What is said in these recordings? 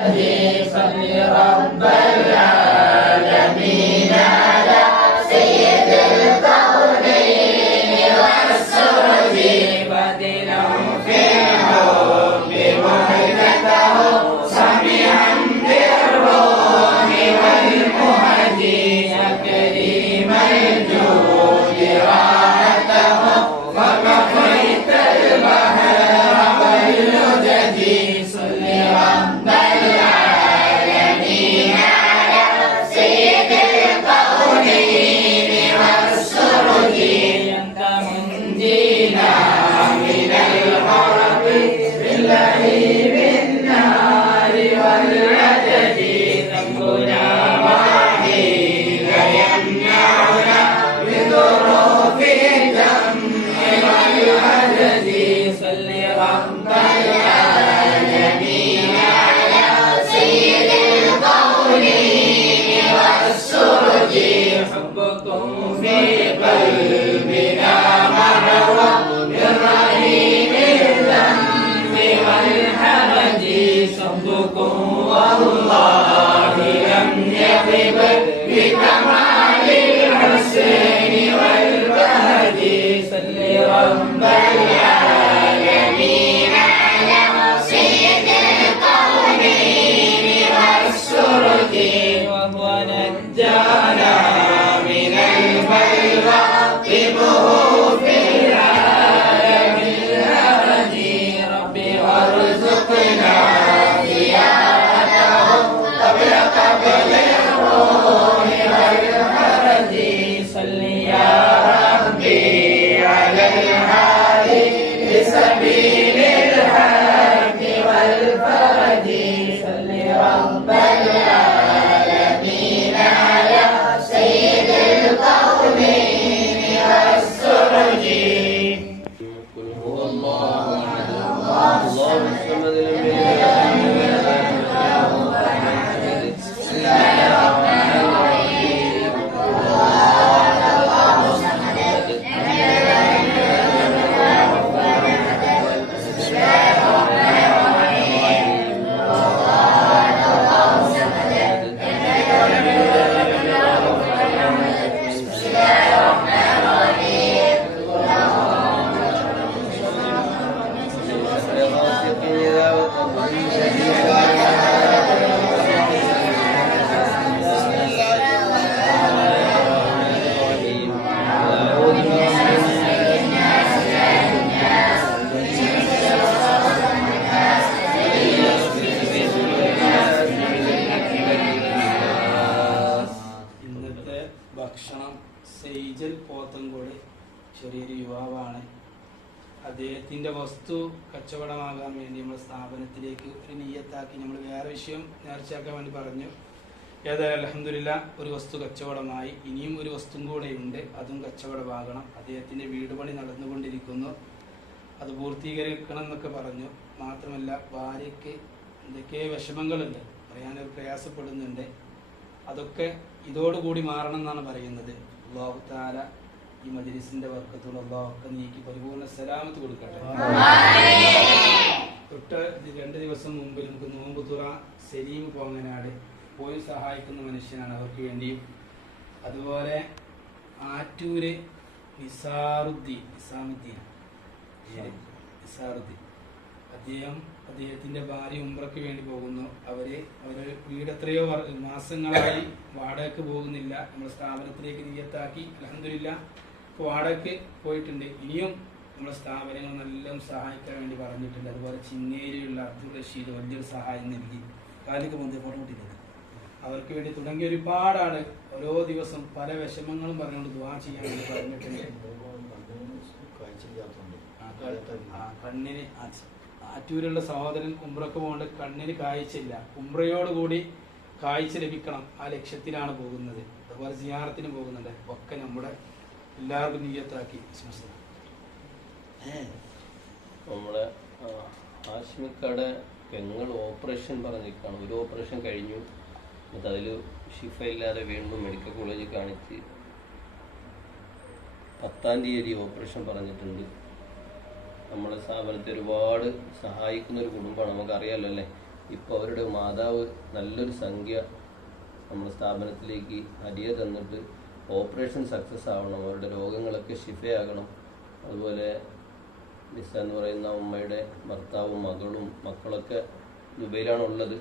وهو نجانا Yeah. സെയ്ജൽ Pothencode ചെറിയൊരു യുവാവാണ്. അദ്ദേഹത്തിന്റെ വസ്തു കച്ചവടമാകാൻ വേണ്ടി നമ്മൾ സ്ഥാപനത്തിലേക്ക് ഒരു നീയത്താക്കി നമ്മൾ വേറെ വിഷയം നേർച്ചയാക്കാൻ വേണ്ടി പറഞ്ഞു. ഏതായാലും അലഹമില്ല ഒരു വസ്തു കച്ചവടമായി. ഇനിയും ഒരു വസ്തുവും കൂടെ ഉണ്ട്. അതും കച്ചവടമാകണം. അദ്ദേഹത്തിന്റെ വീട് പണി നടന്നുകൊണ്ടിരിക്കുന്നു. അത് പൂർത്തീകരിക്കണം എന്നൊക്കെ പറഞ്ഞു. മാത്രമല്ല ഭാര്യയ്ക്ക് എന്തൊക്കെ വിഷമങ്ങളുണ്ട് പറയാനൊരു പ്രയാസപ്പെടുന്നുണ്ട്. അതൊക്കെ ഇതോടുകൂടി മാറണം എന്നാണ് പറയുന്നത്. അള്ളാഹു താല ഈ മജലിസിന്റെ വർക്കത്തോട് അള്ളാഹൊക്കെ നീക്കി പരിപൂർണ സലാമത്ത് കൊടുക്കട്ടെ. തൊട്ട് രണ്ട് ദിവസം മുമ്പ് നമുക്ക് നോമ്പ് തുറ സലീം പോങ്ങനാട് പോയി സഹായിക്കുന്ന മനുഷ്യനാണ് അവർക്ക് വേണ്ടിയും. അതുപോലെ ആറ്റൂര് നിസാറുദ്ദീൻ നിസാമുദ്ദീൻ. നിസാറുദ്ദീൻ. അദ്ദേഹം അദ്ദേഹത്തിന്റെ ഭാര്യ ഉംറയ്ക്ക് വേണ്ടി പോകുന്നു. അവർ അവർ വീട് എത്രയോ മാസങ്ങളായി വാടകയ്ക്ക് പോകുന്നില്ല. നമ്മുടെ സ്ഥാപനത്തിലേക്ക് നിയത്താക്കി അലഹമില്ല ഇപ്പോൾ വാടകയ്ക്ക് പോയിട്ടുണ്ട്. ഇനിയും നമ്മുടെ സ്ഥാപനങ്ങൾ നല്ല സഹായിക്കാൻ വേണ്ടി പറഞ്ഞിട്ടുണ്ട്. അതുപോലെ ചിങ്ങേരിയുള്ള അബ്ദുൾ റഷീദ് വലിയൊരു സഹായം നൽകി. കാലിക്ക് മുമ്പ് പറഞ്ഞിട്ടില്ല അവർക്ക് വേണ്ടി തുടങ്ങിയ ഒരുപാട് ആൾ ഓരോ ദിവസം പല വിഷമങ്ങളും പറഞ്ഞുകൊണ്ട് ദുവാ ചെയ്യാൻ വേണ്ടി പറഞ്ഞിട്ടുണ്ട്. കണ്ണിന് ആ- ആറ്റൂരുള്ള സഹോദരൻ ഉംറക്ക് പോകേണ്ട കണ്ണിന് കാഴ്ചയില്ല. ഉംറയോടുകൂടി കാഴ്ച ലഭിക്കണം. ആ ലക്ഷ്യത്തിലാണ് പോകുന്നത്. അതുപോലെ സിയാറത്തിന് പോകുന്നുണ്ട്. ഒക്കെ നമ്മുടെ എല്ലാവർക്കും നീയത്താക്കി. നമ്മുടെ നമ്മളെ ആ, ഹാഷ്മിക്കടെ പെങ്ങൾ ഓപ്പറേഷൻ പറഞ്ഞിരിക്കുകയാണ്. ഒരു ഓപ്പറേഷൻ കഴിഞ്ഞു. എന്നിട്ട് അതിൽ ഷിഫ ഇല്ലാതെ വീണ്ടും മെഡിക്കൽ കോളേജിൽ കാണിച്ച് പത്താം തീയതി ഓപ്പറേഷൻ പറഞ്ഞിട്ടുണ്ട്. നമ്മളെ സ്ഥാപനത്തെ ഒരുപാട് സഹായിക്കുന്ന ഒരു കുടുംബമാണ്. നമുക്കറിയാമല്ലോ അല്ലേ? ഇപ്പോൾ അവരുടെ മാതാവ് നല്ലൊരു സംഖ്യ നമ്മുടെ സ്ഥാപനത്തിലേക്ക് ഹരിയ തന്നിട്ട് ഓപ്പറേഷൻ സക്സസ് ആവണം അവരുടെ രോഗങ്ങളൊക്കെ ഷിഫയാകണം അതുപോലെ നിസ എന്ന് പറയുന്ന ഉമ്മയുടെ ഭർത്താവും മകളും മക്കളൊക്കെ ദുബൈയിലാണ് ഉള്ളത്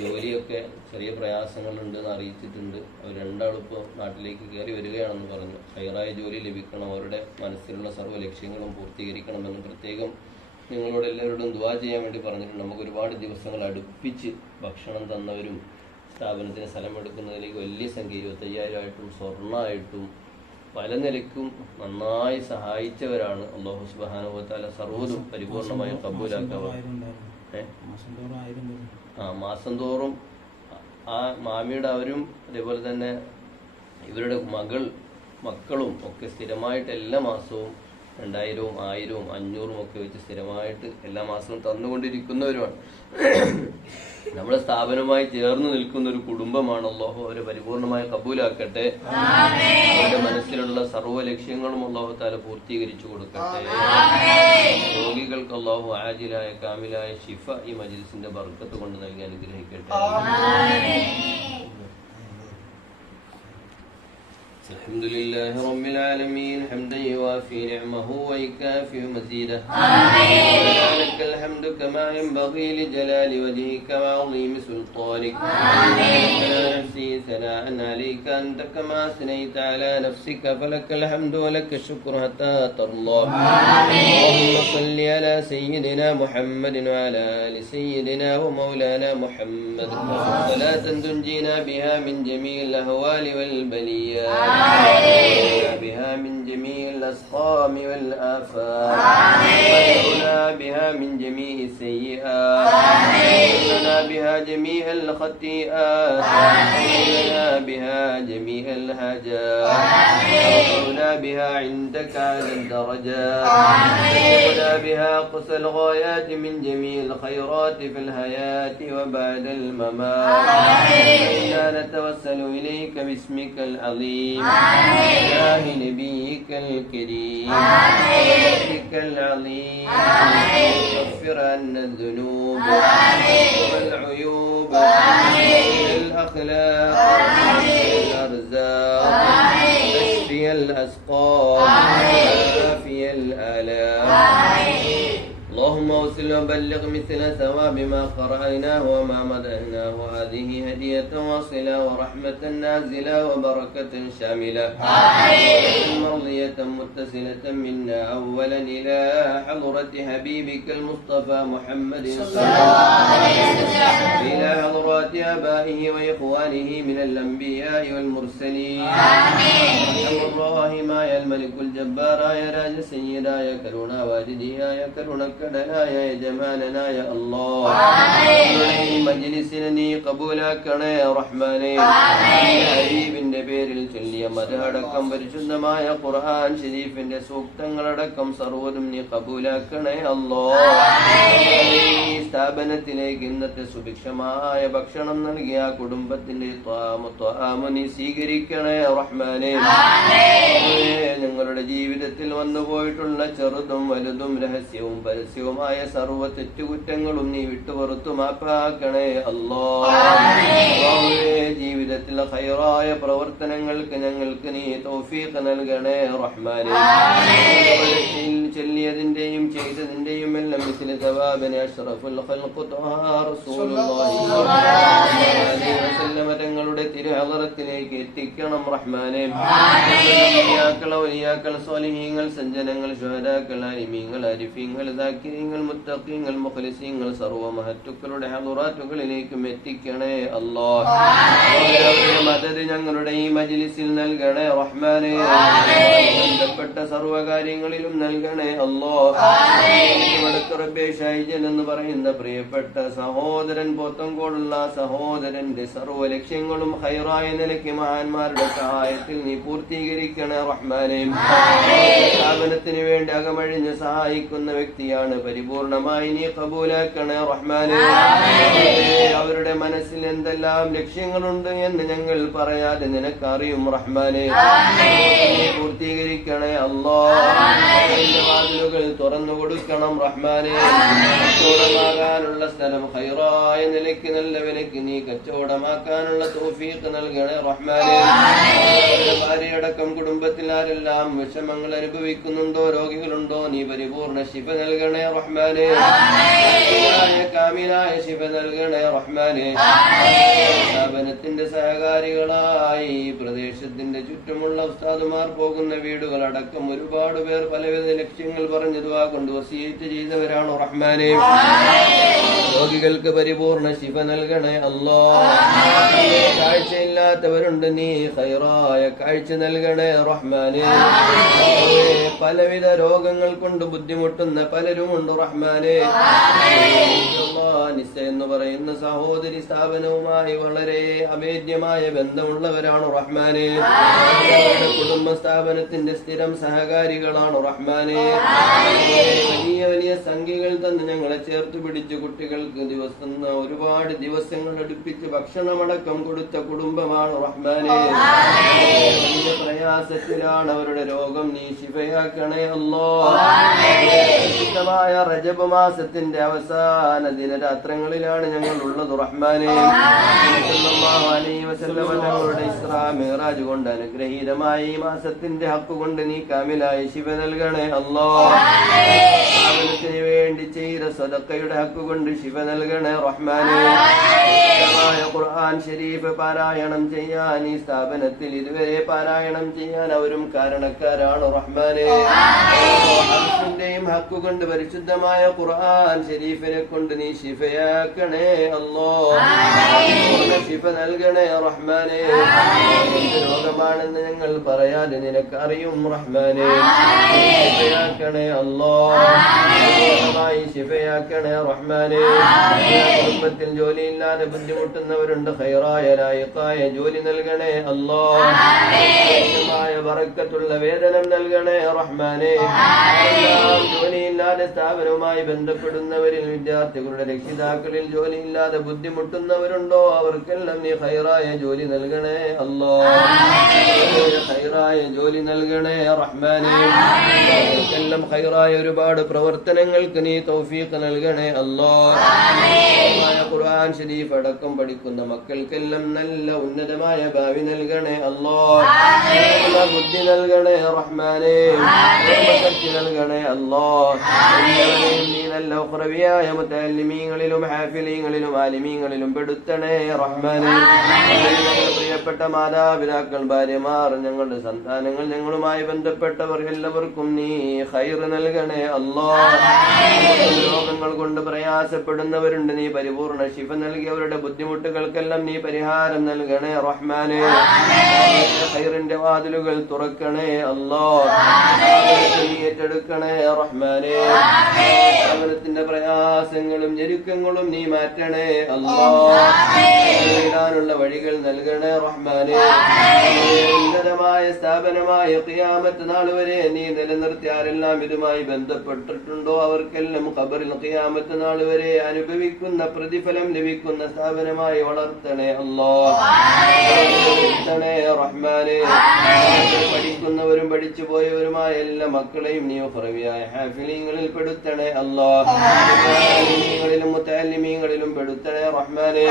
ജോലിയൊക്കെ ചെറിയ പ്രയാസങ്ങളുണ്ട് എന്ന് അറിയിച്ചിട്ടുണ്ട്. അവർ രണ്ടാളും ഇപ്പോൾ നാട്ടിലേക്ക് കയറി വരികയാണെന്ന് പറഞ്ഞു. ഹയറായ ജോലി ലഭിക്കണം. അവരുടെ മനസ്സിലുള്ള സർവ ലക്ഷ്യങ്ങളും പൂർത്തീകരിക്കണമെന്ന് പ്രത്യേകം നിങ്ങളോട് എല്ലാവരോടും ദുവാ ചെയ്യാൻ വേണ്ടി പറഞ്ഞിട്ടുണ്ട്. നമുക്ക് ഒരുപാട് ദിവസങ്ങൾ അടുപ്പിച്ച് ഭക്ഷണം തന്നവരും സ്ഥാപനത്തിന് സ്ഥലമെടുക്കുന്നതിലേക്ക് വലിയ സംഖ്യ ഇരുപത്തയ്യായിരമായിട്ടും സ്വർണമായിട്ടും പല നിലയ്ക്കും നന്നായി സഹായിച്ചവരാണ് അള്ളാഹു സുബാനുഭവത്താല സർവതും പരിപൂർണമായും കബൂലാക്കവർ ആ മാസം തോറും ആ മാമിയുടെ അവരും അതേപോലെ തന്നെ ഇവരുടെ മകൾ മക്കളും ഒക്കെ സ്ഥിരമായിട്ട് എല്ലാ മാസവും രണ്ടായിരവും ആയിരവും അഞ്ഞൂറും ഒക്കെ വെച്ച് സ്ഥിരമായിട്ട് എല്ലാ മാസവും തന്നുകൊണ്ടിരിക്കുന്നവരുമാണ്. നമ്മുടെ സ്ഥാപനമായി ചേർന്ന് നിൽക്കുന്ന ഒരു കുടുംബമാണ് അള്ളാഹു. അവരെ പരിപൂർണമായി കബൂലാക്കട്ടെ. അവരുടെ മനസ്സിലുള്ള സർവ ലക്ഷ്യങ്ങളും അള്ളാഹു പൂർത്തീകരിച്ചു കൊടുക്കട്ടെ. രോഗികൾക്ക് അള്ളാഹു ആജിലായ കാമിലായ ഷിഫ ഈ മജിൽസിന്റെ ബർക്കത്ത് കൊണ്ട് നൽകി അനുഗ്രഹിക്കട്ടെ. الحمد لله رب العالمين حمدا يوافي نعمه ويكافئ مزيده. آمين. لك الحمد كما ينبغي لجلال وجهك وعظيم سلطانك. آمين. لا نفسي ثناء عليك أنت كما أثنيت على نفسك فلك الحمد ولك الشكر حتى ترضى. آمين. اللهم صل على سيدنا محمد وعلى آل سيدنا ومولانا محمد. صلاة تنجينا بها من جميع الأهوال والبليات. وتعافينا بها من جميع الأسقام والآفات وتعنا بها من جميع السيئات. وتغفرنا بها جميع الخطيئات وتغفرنا بها جميع الحاجات. وترفعنا بها عندك على الدرجات. وتبلغنا بها قصى الغايات من جميع الخيرات في الحياة وبعد الممات. إنا نتوسل إليك باسمك العظيم الكريم آمين نبيك الكريم. آمين. العظيم. آمين. اغفر لنا الذنوب. آمين. والعيوب. آمين. الأخلاق آمين. الأرزاق آمين. تشفي الأسقام. آمين. الآلام. آمين لنبلغ مثل ثواب ما قرأناه وما مدحناه هذه هدية واصلة ورحمة نازلة وبركة شاملة. مرضية متصلة منا أولا إلى حضرة حبيبك المصطفى محمد صلى الله عليه وسلم. إلى حضرات آبائه وإخوانه من الأنبياء والمرسلين. آمين. اللهم يا الملك الجبار يا راج سيدا يا كرونا واجدي يا كرونا كدلا يا യജമാനനായ അള്ളാഹ് മജ്ലിസിനെ നീ കബൂലാക്കണേ റഹ്മാനെ. ഹബീബിന്റെ പേരിൽ ചൊല്ലിയ മതടക്കം പരിശുദ്ധമായ ഖുർആൻ ഷരീഫിന്റെ സൂക്തങ്ങളടക്കം സർവതും നീ കബൂലാക്കണേ അല്ലോ സ്ഥാപനത്തിലേക്ക് ഇന്നത്തെ സുഭിക്ഷമായ ഭക്ഷണം നൽകിയ കുടുംബത്തിന്റെ നീ സ്വീകരിക്കണേ റഹ്മാനെ. ഞങ്ങളുടെ ജീവിതത്തിൽ വന്നുപോയിട്ടുള്ള ചെറുതും വലുതും രഹസ്യവും പരസ്യവുമായ സർവ തെറ്റുകുറ്റങ്ങളും നീ വിട്ടുപുറത്തു മാപ്പാക്കണേ അല്ലോ. ജീവിതത്തിലെ ഹൈറായ പ്രവർത്തനങ്ങൾക്ക് ഞങ്ങൾക്ക് നീ തൗഫീഖ് നൽകണേ റഹ്മാനെ. ചൊല്ലിയതിന്റെയും ചെയ്തതിന്റെയും എല്ലാം ഇതിൽ സവാബിനെ അഷ്റഫുൽ ഖൽഖു ത്വഹാ റസൂലുള്ളാഹി അലൈഹി തങ്ങളുടെ തിരുഹളറത്തിലേക്ക് എത്തിക്കണം റഹ്മാനെ. ഔലിയാക്കൾ ഔലിയാക്കൾ സ്വാലിഹീങ്ങൾ സജ്ജനങ്ങൾ അരിമീങ്ങൾ അരിഫീങ്ങൾ ദാക്കിരീങ്ങൾ മുത്തഖീങ്ങൾ മുഖലിസീങ്ങൾ സർവ മഹത്തുക്കളുടെ ഹദുറാറ്റുകളിലേക്കും എത്തിക്കണേ അല്ലോ. മദത് ഞങ്ങളുടെ ഈ മജിലിസിൽ നൽകണേ റഹ്മാനെ. ബന്ധപ്പെട്ട സർവകാര്യങ്ങളിലും നൽകണേ അല്ലോ. എന്ന് പറയുന്ന പ്രിയപ്പെട്ട സഹോദരൻ പോത്തങ്കോടുള്ള സഹോദരന്റെ സർവ ലക്ഷ്യങ്ങളും ഹൈറായ നിലയ്ക്ക് മഹാന്മാരുടെ സഹായത്തിൽ നീ പൂർത്തീകരിക്കണേ റഹ്മാനെ. സ്ഥാപനത്തിന് വേണ്ടി അകമഴിഞ്ഞ് സഹായിക്കുന്ന വ്യക്തിയാണ് പരിപൂർണമായി നീ കബൂലാക്കണേ റഹ്മാനെ. അവരുടെ മനസ്സിൽ എന്തെല്ലാം ലക്ഷ്യങ്ങളുണ്ട് എന്ന് ഞങ്ങൾ പറയാതെ നിനക്കറിയും റഹ്മാനെ. പൂർത്തീകരിക്കണേ അല്ലോ. വാതിലുകൾ തുറന്നു കൊടുക്കണം റഹ്മാനെ. കച്ചവടമാകാനുള്ള സ്ഥലം ഹൈറായ നിലയ്ക്ക് നല്ല വിലയ്ക്ക് നീ കച്ചവടമാക്കാനുള്ള തോഫീക്ക് നൽകണേ റഹ്മാനെ. ഭാര്യയടക്കം കുടുംബത്തിൽ ആരെല്ലാം വിഷമങ്ങൾ അനുഭവിക്കുന്നുണ്ടോ രോഗികളുണ്ടോ നീ പരിപൂർണ ശിപ നൽകണേ റഹ്മാനെ. പൂർണമായ ശിവ നൽകണേ റഹ്മാനെ. സ്ഥാപനത്തിന്റെ സഹകാരികളായി പ്രദേശത്തിന്റെ ചുറ്റുമുള്ള ഉസ്താദുമാർ പോകുന്ന വീടുകൾ അടക്കം ഒരുപാട് പേർ പലവിധ ലക്ഷ്യങ്ങൾ പറഞ്ഞതുവാ കൊണ്ട് വസീറ്റ് ചെയ്തവരാണ് റഹ്മാനെ. രോഗികൾക്ക് പരിപൂർണ ശിവ നൽകണേ അല്ലോ. കാഴ്ചയില്ലാത്തവരുണ്ട് നീ ഹൈറായ കാഴ്ച നൽകണേ റഹ്മാനെ. പലവിധ രോഗങ്ങൾ കൊണ്ട് ബുദ്ധിമുട്ടുന്ന പലരുമുണ്ട് റഹ്മാനെ. Amém. നിസ എന്ന് പറയുന്ന സഹോദരി സ്ഥാപനവുമായി വളരെ അഭേദ്യമായ ബന്ധമുള്ളവരാണ് റഹ്മാനെ. കുടുംബ സ്ഥാപനത്തിന്റെ സ്ഥിരം സഹകാരികളാണ് റഹ്മാനെ. വലിയ വലിയ സംഖ്യകൾ തന്ന് ഞങ്ങളെ ചേർത്ത് പിടിച്ച് കുട്ടികൾക്ക് ദിവസം ഒരുപാട് ദിവസങ്ങൾ അടുപ്പിച്ച് ഭക്ഷണമടക്കം കൊടുത്ത കുടുംബമാണ് റഹ്മാനെ. പ്രയാസത്തിലാണ് അവരുടെ രോഗം നീ ശിവയാക്കണേ അല്ലോ പരിശുദ്ധമായ റജബ് മാസത്തിന്റെ അവസാന ദിനരാത്രങ്ങളിലാണ് ഞങ്ങൾ ഉള്ളത് റഹ്മാനെ തങ്ങളുടെ ഇസ്രാ മിറാജ് കൊണ്ട് അനുഗ്രഹീതമായ ഈ മാസത്തിന്റെ ഹക്ക് കൊണ്ട് നീ കാമിലായി ശിവ നൽകണേ അല്ലോ സ്ഥാപനത്തിന് വേണ്ടി ചെയ്ത സ്വതക്കയുടെ ഹക്ക് കൊണ്ട് ശിവ നൽകണേ റഹ്മാനെ ഖുർആൻ ഷരീഫ് പാരായണം ചെയ്യാൻ ഈ സ്ഥാപനത്തിൽ ഇതുവരെ പാരായണം ചെയ്യാൻ അവരും കാരണക്കാരാണ് റഹ്മാനെ ഹർഫിന്റെയും ഹക്കു കൊണ്ട് പരിശുദ്ധമായ ഖുർആൻ ഷെരീഫിനെ കൊണ്ട് നീ ശിഫയാക്കണേ അല്ലോ. ശിഫ നൽകണേ റഹ്മാനെ. രോഗമാണെന്ന് ഞങ്ങൾ പറയാതെ നിനക്ക് അറിയും റഹ്മാനെ ശിഫയാക്കണേ അല്ലോ. ായി ശിഫയാക്കണേ റഹ്മാനെ. കുടുംബത്തിൽ ജോലിയില്ലാതെ ബുദ്ധിമുട്ടുന്നവരുണ്ട്. ഹൈറായ ലായക്കായ ജോലി നൽകണേ അല്ലോ. വറക്കത്തുള്ള വേതനം നൽകണേ റഹ്മാനെ. ജോലിയില്ലാതെ സ്ഥാപനവുമായി ബന്ധപ്പെടുന്നവരിൽ വിദ്യാർത്ഥികളുടെ രക്ഷിതാക്കളിൽ ജോലിയില്ലാതെ ബുദ്ധിമുട്ടുന്നവരുണ്ടോ? അവർക്കെല്ലാം നീ ഹൈറായ ജോലി നൽകണേ അല്ലോ. ഹൈറായ ജോലി നൽകണേ റഹ്മാനെ. അവർക്കെല്ലാം ഹൈറായ ഒരുപാട് പ്രവർത്തനങ്ങൾക്ക് നീ തൗഫീഖ് നൽകണേ അല്ലോ. ഖുർആൻ ഷരീഫ് അടക്കം പഠിക്കുന്ന മക്കൾക്കെല്ലാം നല്ല ഉന്നതമായ ഭാവി നൽകണേ അല്ലോ. ബുദ്ധി നൽകണേ റഹ്മാനെ. ശക്തി ആലിമീങ്ങളിലും പെടുത്തണേ പ്രിയപ്പെട്ട മാതാപിതാക്കൾ ഭാര്യമാർ ഞങ്ങളുടെ സന്താനങ്ങൾ ഞങ്ങളുമായി ബന്ധപ്പെട്ടവർ എല്ലാവർക്കും നീ ഹൈർ നൽകണേ അല്ലോ കൊണ്ട് പ്രയാസപ്പെടുന്നവരുണ്ട്. നീ പരിപൂർണ ശിഫ നൽകി. അവരുടെ ബുദ്ധിമുട്ടുകൾക്കെല്ലാം നീ പരിഹാരം നൽകണേ റഹ്മാനെ. ഹൈറിന്റെ വാതിലുകൾ തുറക്കണേ അല്ലോ. ഏറ്റെടുക്കണേ റഹ്മാനെ. സ്ഥാപനത്തിന്റെ പ്രയാസങ്ങളും ഞെരുക്കങ്ങളും നീ മാറ്റണേ അല്ലോ. നേടാനുള്ള വഴികൾ നൽകണേ റഹ്മാനെ. ഉന്നതമായ സ്ഥാപനമായ ഖിയാമത്ത് നാൾ വരെ നീ നിലനിർത്തി ആരെല്ലാം ഇതുമായി ബന്ധപ്പെട്ടിട്ടുണ്ടോ? അവർക്കെല്ലാം ഖബറിൽ ഖിയാമത്ത് നാൾ വരെ അനുഭവിക്കുന്ന പ്രതിഫലം ലഭിക്കുന്ന സ്ഥാപനമായി വളർത്തണേ അല്ലോ. റഹ്മാനെ. പഠിക്കുന്നവരും പഠിച്ചു പോയവരുമായ എല്ലാ മക്കളെയും നീ കുറവിയായ ഹാഫിലിങ്ങളിൽ പെടുത്തണേ അല്ലോ. ലിമീങ്ങളിലും മുത്താലിമീങ്ങളിലും പെടുത്തണേ റഹ്മാനെ.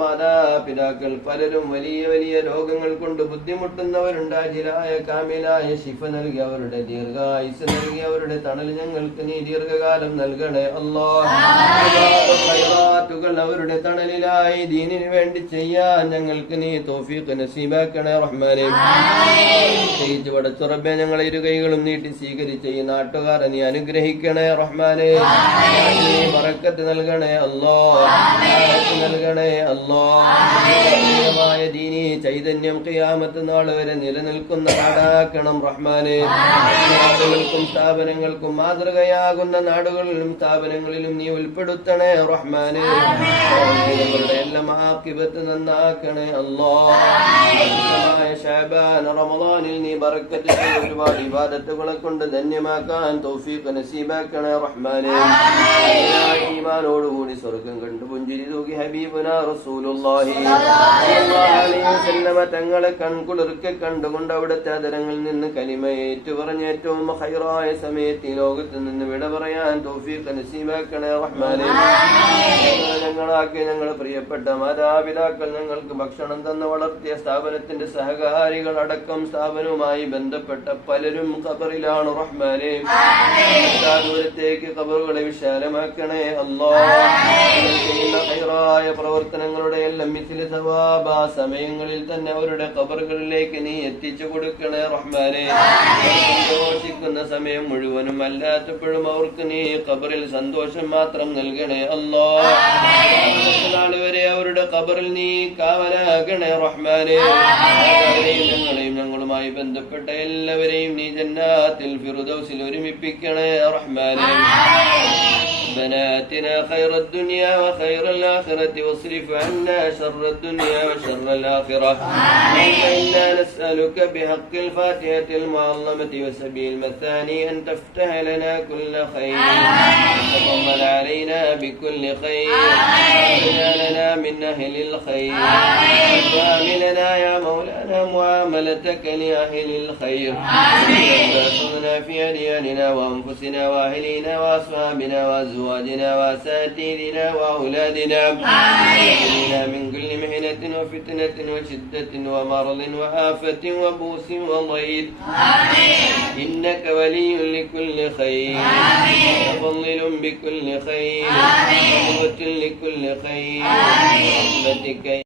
മാതാപിതാക്കൾ പലരും വലിയ വലിയ രോഗങ്ങൾ കൊണ്ട് ബുദ്ധിമുട്ടുന്നവരുണ്ട് അജിലായ കാമിലായ ശിഫ നൽകി അവരുടെ ദീർഘായുസ് നൽകി അവരുടെ തണൽ ഞങ്ങൾക്ക് നീ ദീർഘകാലം നൽകണേ അല്ലോ ഖൈറാത്തുകൾ അവരുടെ തണലിലായി ദീനിന് വേണ്ടി ചെയ്യാൻ ഞങ്ങൾക്ക് നീ തോഫീഖ് നസീബാക്കണേ റഹ്മാനെ. പ്രത്യേകിച്ച് പടച്ചുറബെ ഞങ്ങളെ ഇരു കൈകളും നീട്ടി സ്വീകരിച്ച ഈ നാട്ടുകാരെ നീ അനുഗ്രഹിക്കണേ റഹ്മാനെ. നീ ബറക്കത്ത് നൽകണേ അല്ലോ. നൽകണേ അല്ലോ. മായ ദീനി ചൈതന്യം ഖിയാമത്ത് നാൾ വരെ നിലനിൽക്കുന്ന നാടാക്കണം റഹ്മാനെ. നാടുകൾക്കും സ്ഥാപനങ്ങൾക്കും മാതൃകയാകുന്ന നാടുകളിലും സ്ഥാപനങ്ങളിലും നീ ഉൾപ്പെടുത്തണേ റഹ്മാനെ. എല്ലാം ആക്കിബത്ത് നന്നാക്കണേ അല്ലോ. ഷാബാൻ റമദാനിൽ നീ ബറക്കത്ത് ചെയ്ത് ഒരുപാട് ഇബാദത്തുകളെ കൊണ്ട് ധന്യമാക്കാൻ തൗഫീഖ് നസീബാക്കണേ റഹ്മാനെ. ഈമാനോടുകൂടി സ്വർഗം കണ്ടു പുഞ്ചിരി തൂക്കി ഹബീബുന റസൂലുള്ളാഹി. തങ്ങളെ കൺകുളിർക്കെ കണ്ടുകൊണ്ട് അവിടുത്തെ അതരങ്ങളിൽ നിന്ന് കലിമ ഏറ്റുപറഞ്ഞ ഏറ്റവും ഹൈറായ സമയത്ത് ഈ ലോകത്ത് നിന്ന് വിട പറയാൻ തൗഫീഖ് നസീബാക്കണേ റഹ്മാനെ. ഞങ്ങളാക്കി ഞങ്ങൾ പ്രിയപ്പെട്ട മാതാപിതാക്കൾ ഞങ്ങൾക്ക് ഭക്ഷണം തന്ന വളർത്തിയ സ്ഥാപനത്തിന്റെ സഹകാരികൾ അടക്കം സ്ഥാപനവുമായി ബന്ധപ്പെട്ട പലരും ഖബറിലാണ്. റഹ്മാനെ ദൂരത്തേക്ക് ഖബറുകളെ വിശാലമാക്കണേ. അല്ലോ ായ ഹൈറായ പ്രവർത്തനങ്ങളുടെ എല്ലാം മിഥില സവാബ സമയങ്ങളിൽ തന്നെ അവരുടെ ഖബറുകളിലേക്ക് നീ എത്തിച്ചു കൊടുക്കണേ. റഹ്മാനെ സന്തോഷിക്കുന്ന സമയം മുഴുവനും അല്ലാത്തപ്പോഴും അവർക്ക് നീ ഖബറിൽ സന്തോഷം മാത്രം നൽകണേ. അല്ലോ വരെ അവരുടെ ഖബറിൽ നീ കാവലാകണേ റഹ്മാനെ. ഞങ്ങളെയും ഞങ്ങളുമായി ബന്ധപ്പെട്ട എല്ലാവരെയും നീ ജന്നാത്തിൽ ഫിറുദൗസിൽ ഒരുമിപ്പിക്കണേ റഹ്മാനെ. ربنا آتنا خير الدنيا وخير الآخرة واصرف عنا شر الدنيا وشر الآخرة. إنا نسألك بحق الفاتحة المعظمة وسبيل المثاني أن تفتح لنا كل خير. وتفضل علينا بكل خير. واجعلنا من أهل الخير. وعاملنا يا مولانا معاملتك لأهل الخير. وارزقنا في أدياننا وأنفسنا وأهلنا وأصحابنا وأزواجنا. وأساتذتنا وأولادنا. وأهلنا من كل محنة وفتنة وشدة ومرض وآفة وبوس وضيق. إنك ولي لكل خير. ومفضل بكل خير. وقوة لكل خير. برحمتك